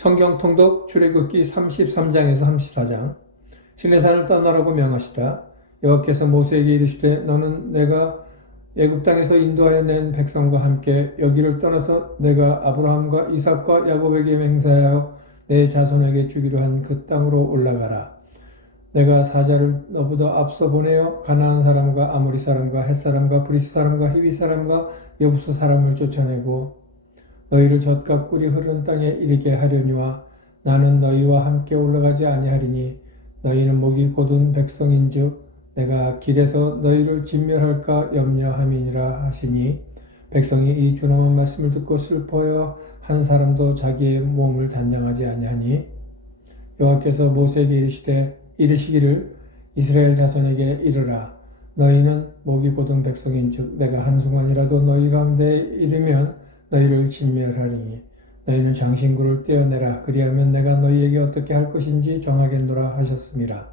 성경 통독 출애굽기 33장에서 34장 시내산을 떠나라고 명하시다. 여호와께서 모세에게 이르시되 너는 내가 애굽 땅에서 인도하여 낸 백성과 함께 여기를 떠나서 내가 아브라함과 이삭과 야곱에게 맹세하여 내 자손에게 주기로 한 그 땅으로 올라가라. 내가 사자를 너보다 앞서 보내어 가나안 사람과 아모리 사람과 헷 사람과 브리스 사람과 히비 사람과 여부스 사람을 쫓아내고 너희를 젖과 꿀이 흐르는 땅에 이르게 하려니와 나는 너희와 함께 올라가지 아니하리니 너희는 목이 곧은 백성인즉 내가 길에서 너희를 진멸할까 염려함이니라 하시니 백성이 이 준엄한 말씀을 듣고 슬퍼하여 한 사람도 자기의 몸을 단장하지 아니하니 여호와께서 모세에게 이르시되 이르시기를 이스라엘 자손에게 이르라. 너희는 목이 곧은 백성인즉 내가 한 순간이라도 너희 가운데 이르면 너희를 진멸하리니 너희는 장신구를 떼어내라 그리하면 내가 너희에게 어떻게 할 것인지 정하겠노라 하셨습니다.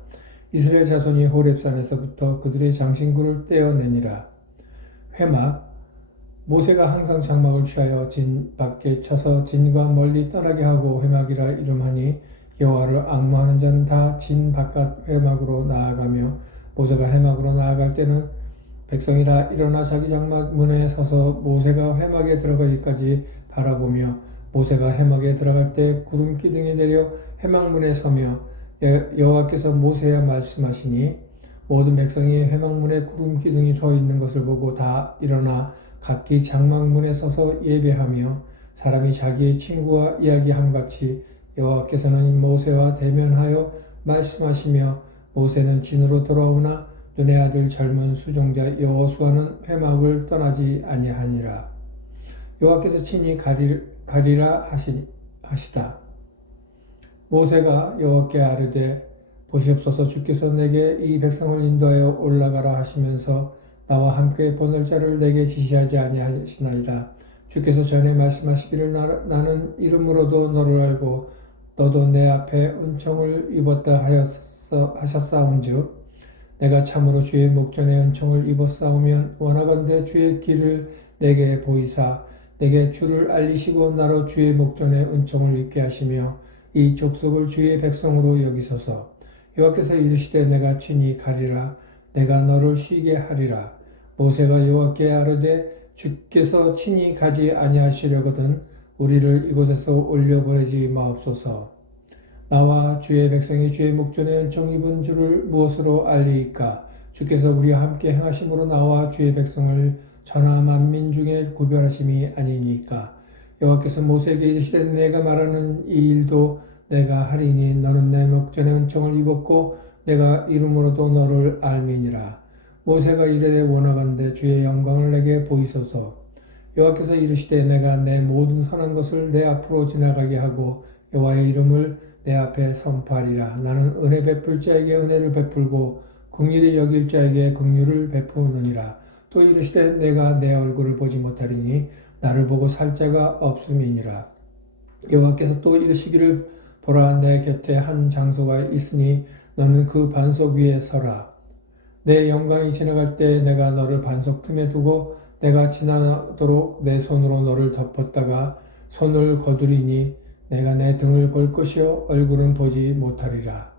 이스라엘 자손이 호렙산에서부터 그들의 장신구를 떼어내니라. 회막 모세가 항상 장막을 취하여 진 밖에 쳐서 진과 멀리 떠나게 하고 회막이라 이름하니 여호와를 악무하는 자는 다 진 바깥 회막으로 나아가며 모세가 회막으로 나아갈 때는 백성이 다 일어나 자기 장막 문에 서서 모세가 회막에 들어가기까지 바라보며 모세가 회막에 들어갈 때 구름 기둥이 내려 회막 문에 서며 여- 여호와께서 모세야 말씀하시니 모든 백성이 회막문에 구름 기둥이 서 있는 것을 보고 다 일어나 각기 장막문에 서서 예배하며 사람이 자기의 친구와 이야기함 같이 여호와께서는 모세와 대면하여 말씀하시며 모세는 진으로 돌아오나 눈의 아들 젊은 수종자 여호수아는 회막을 떠나지 아니하니라 여호와께서 친히 가리, 가리 라 하시, 하시다 모세가 여호와께 아뢰되 보시옵소서 주께서 내게 이 백성을 인도하여 올라가라 하시면서 나와 함께 보낼 자를 내게 지시하지 아니하시나이다. 주께서 전에 말씀하시기를 나, 나는 이름으로도 너를 알고 너도 내 앞에 은총을 입었다 하였사, 하셨사온즉 내가 참으로 주의 목전에 은총을 입었사오면 원하건대 주의 길을 내게 보이사 내게 주를 알리시고 나로 주의 목전에 은총을 입게 하시며 이 족속을 주의 백성으로 여기소서. 여호와께서 이르시되 내가 친히 가리라. 내가 너를 쉬게 하리라. 모세가 여호와께 아뢰되 주께서 친히 가지 아니하시려거든 우리를 이곳에서 올려 보내지 마옵소서 나와 주의 백성이 주의 목전에 은총 입은 줄을 무엇으로 알리이까? 주께서 우리와 함께 행하심으로 나와 주의 백성을 천하 만민 중에 구별하심이 아니니까? 여호와께서 모세에게 이르시되 내가 말하는 이 일도 내가 하리니 너는 내 목전에 은총을 입었고 내가 이름으로도 너를 알미니라. 모세가 이르되 원하건대 주의 영광을 내게 보이소서. 여호와께서 이르시되 내가 내 모든 선한 것을 내 앞으로 지나가게 하고 여호와의 이름을 내 앞에 선포하리라. 나는 은혜 베풀 자에게 은혜를 베풀고 긍휼히 여길 자에게 긍휼을 베푸느니라. 또 이르시되 내가 내 얼굴을 보지 못하리니 나를 보고 살 자가 없음이니라. 여호와께서 또 이르시기를 보라 내 곁에 한 장소가 있으니 너는 그 반석 위에 서라. 내 영광이 지나갈 때 내가 너를 반석 틈에 두고 내가 지나도록 내 손으로 너를 덮었다가 손을 거두리니 내가 내 등을 볼 것이요 얼굴은 보지 못하리라.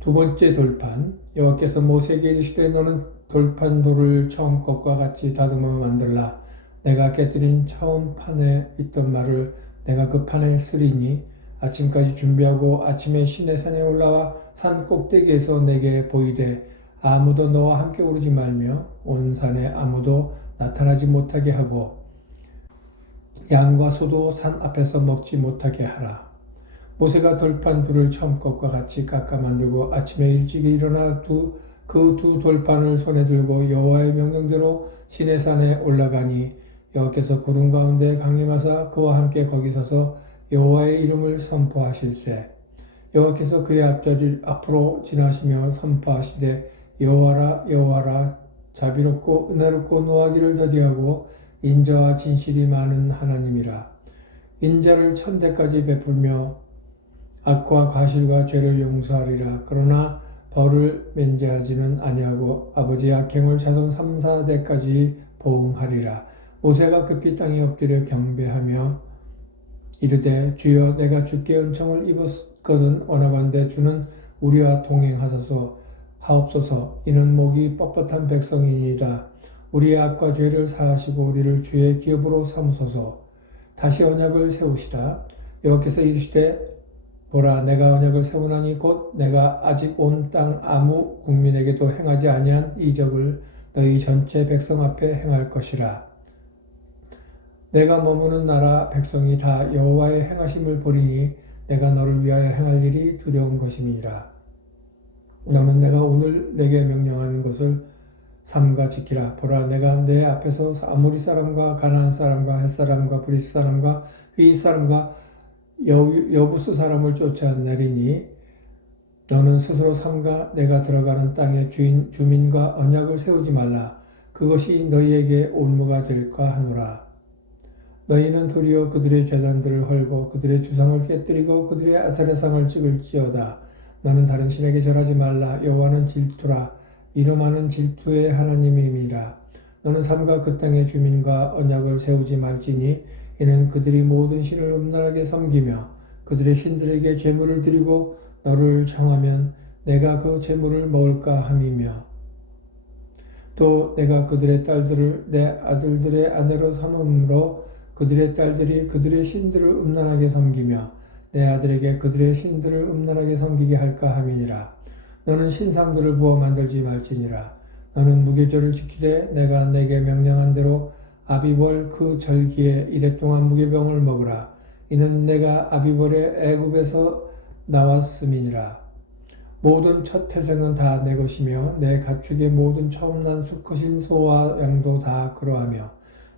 두 번째 돌판 여호와께서 모세에게 이르시되 너는 돌판 돌을 처음 것과 같이 다듬어 만들라. 내가 깨뜨린 처음 판에 있던 말을 내가 그 판에 쓰리니 아침까지 준비하고 아침에 시내 산에 올라와 산 꼭대기에서 내게 보이되 아무도 너와 함께 오르지 말며 온 산에 아무도 나타나지 못하게 하고 양과 소도 산 앞에서 먹지 못하게 하라. 모세가 돌판 둘을 처음 것과 같이 깎아 만들고 아침에 일찍 일어나 두 그두 돌판을 손에 들고 여호와의 명령대로 시내산에 올라가니 여호와께서 구름 가운데 강림하사 그와 함께 거기 서서 여호와의 이름을 선포하실세 여호와께서 그의 앞자리 앞으로 지나시며 선포하시되 여호와라 여호와라 자비롭고 은혜롭고 노하기를 더디하고 인자와 진실이 많은 하나님이라. 인자를 천대까지 베풀며 악과 과실과 죄를 용서하리라. 그러나 벌을 면제하지는 아니하고 아버지의 악행을 자손 3, 4대까지 보응하리라. 모세가 급히 땅에 엎드려 경배하며 이르되 주여 내가 주께 은총을 입었거든 원하건대 주는 우리와 동행하소서. 하옵소서. 이는 목이 뻣뻣한 백성이니이다 우리의 악과 죄를 사하시고 우리를 주의 기업으로 삼으소서. 다시 언약을 세우시다. 여호와께서 이르시되 보라 내가 언약을 세우나니 곧 내가 아직 온 땅 아무 국민에게도 행하지 아니한 이적을 너희 전체 백성 앞에 행할 것이라. 내가 머무는 나라 백성이 다 여호와의 행하심을 보리니 내가 너를 위하여 행할 일이 두려운 것임이니라. 너는 내가 오늘 내게 명령하는 것을 삼가 지키라. 보라 내가 내 앞에서 아모리 사람과 가나안 사람과 햇 사람과 브리스 사람과 휘 사람과 여, 여부스 사람을 쫓아내리니 너는 스스로 삼가 내가 들어가는 땅의 주인 주민과 언약을 세우지 말라. 그것이 너희에게 올무가 될까 하노라. 너희는 도리어 그들의 재단들을 헐고 그들의 주상을 깨뜨리고 그들의 아사레상을 찍을지어다. 너는 다른 신에게 절하지 말라. 여호와는 질투라 이름하는 질투의 하나님임이라. 너는 삼가 그 땅의 주민과 언약을 세우지 말지니 이는 그들이 모든 신을 음란하게 섬기며 그들의 신들에게 제물을 드리고 너를 정하면 내가 그 제물을 먹을까 함이며. 또 내가 그들의 딸들을 내 아들들의 아내로 삼음으로 그들의 딸들이 그들의 신들을 음란하게 섬기며 내 아들에게 그들의 신들을 음란하게 섬기게 할까 함이니라 너는 신상들을 부어 만들지 말지니라. 너는 무교절을 지키되 내가 내게 명령한 대로 아비벌 그 절기에 이랫동안 무교병을 먹으라. 이는 내가 아비벌의 애굽에서 나왔음이니라. 모든 첫 태생은 다 내 것이며 내 가축의 모든 처음 난 수컷인 소와 양도 다 그러하며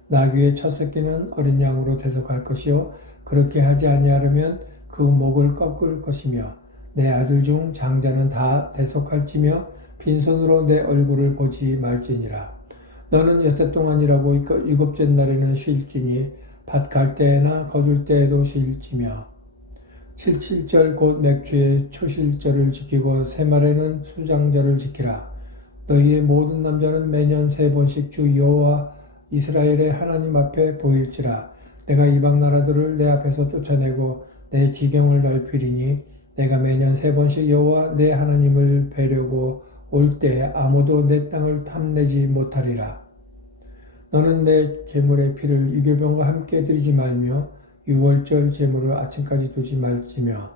나귀의 첫 새끼는 어린 양으로 대속할 것이요. 그렇게 하지 아니하려면 그 목을 꺾을 것이며 내 아들 중 장자는 다 대속할지며 빈손으로 내 얼굴을 보지 말지니라. 너는 엿새 동안이라고 일곱째 날에는 쉴지니 밭 갈 때나 거둘 때에도 쉴지며. 칠칠절 곧 맥주의 초실절을 지키고 새말에는 수장절을 지키라. 너희의 모든 남자는 매년 세 번씩 주 여호와 이스라엘의 하나님 앞에 보일지라. 내가 이방 나라들을 내 앞에서 쫓아내고 내 지경을 넓히리니 내가 매년 세 번씩 여호와 내 하나님을 뵈려고 올 때 아무도 내 땅을 탐내지 못하리라. 너는 내 제물의 피를 유교병과 함께 드리지 말며 유월절 제물을 아침까지 두지 말지며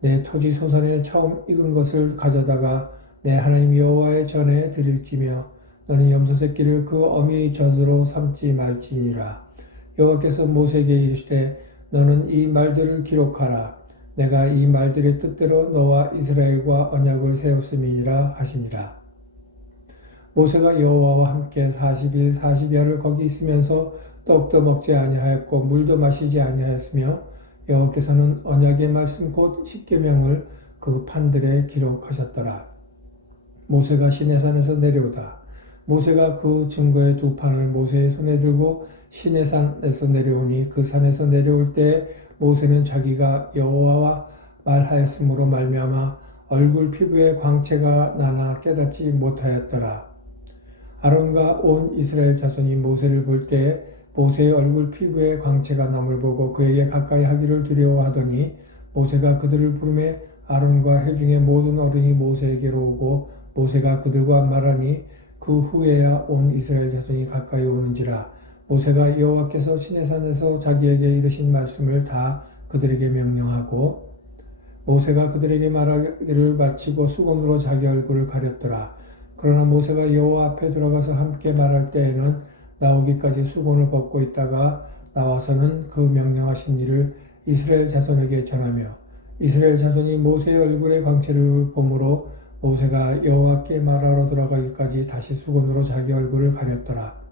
내 토지 소산에 처음 익은 것을 가져다가 내 하나님 여호와의 전에 드릴지며 너는 염소 새끼를 그 어미의 젖으로 삼지 말지니라. 여호와께서 모세에게 이르시되 너는 이 말들을 기록하라 내가 이 말들의 뜻대로 너와 이스라엘과 언약을 세웠음이니라 하시니라 모세가 여호와와 함께 40일 40야를 거기 있으면서 떡도 먹지 아니하였고 물도 마시지 아니하였으며 여호와께서는 언약의 말씀 곧 십계명을 그 판들에 기록하셨더라. 모세가 시내산에서 내려오다. 모세가 그 증거의 두 판을 모세의 손에 들고 시내산에서 내려오니 그 산에서 내려올 때 모세는 자기가 여호와와 말하였으므로 말미암아 얼굴 피부에 광채가 나나 깨닫지 못하였더라. 아론과 온 이스라엘 자손이 모세를 볼때 모세의 얼굴 피부에 광채가 남을 보고 그에게 가까이 하기를 두려워하더니 모세가 그들을 부르매 아론과 회중의 모든 어른이 모세에게로 오고 모세가 그들과 말하니 그 후에야 온 이스라엘 자손이 가까이 오는지라 모세가 여호와께서 시내산에서 자기에게 이르신 말씀을 다 그들에게 명령하고 모세가 그들에게 말하기를 마치고 수건으로 자기 얼굴을 가렸더라 그러나 모세가 여호와 앞에 들어가서 함께 말할 때에는 나오기까지 수건을 벗고 있다가 나와서는 그 명령하신 일을 이스라엘 자손에게 전하며 이스라엘 자손이 모세의 얼굴의 광채를 보므로 모세가 여호와께 말하러 들어가기까지 다시 수건으로 자기 얼굴을 가렸더라.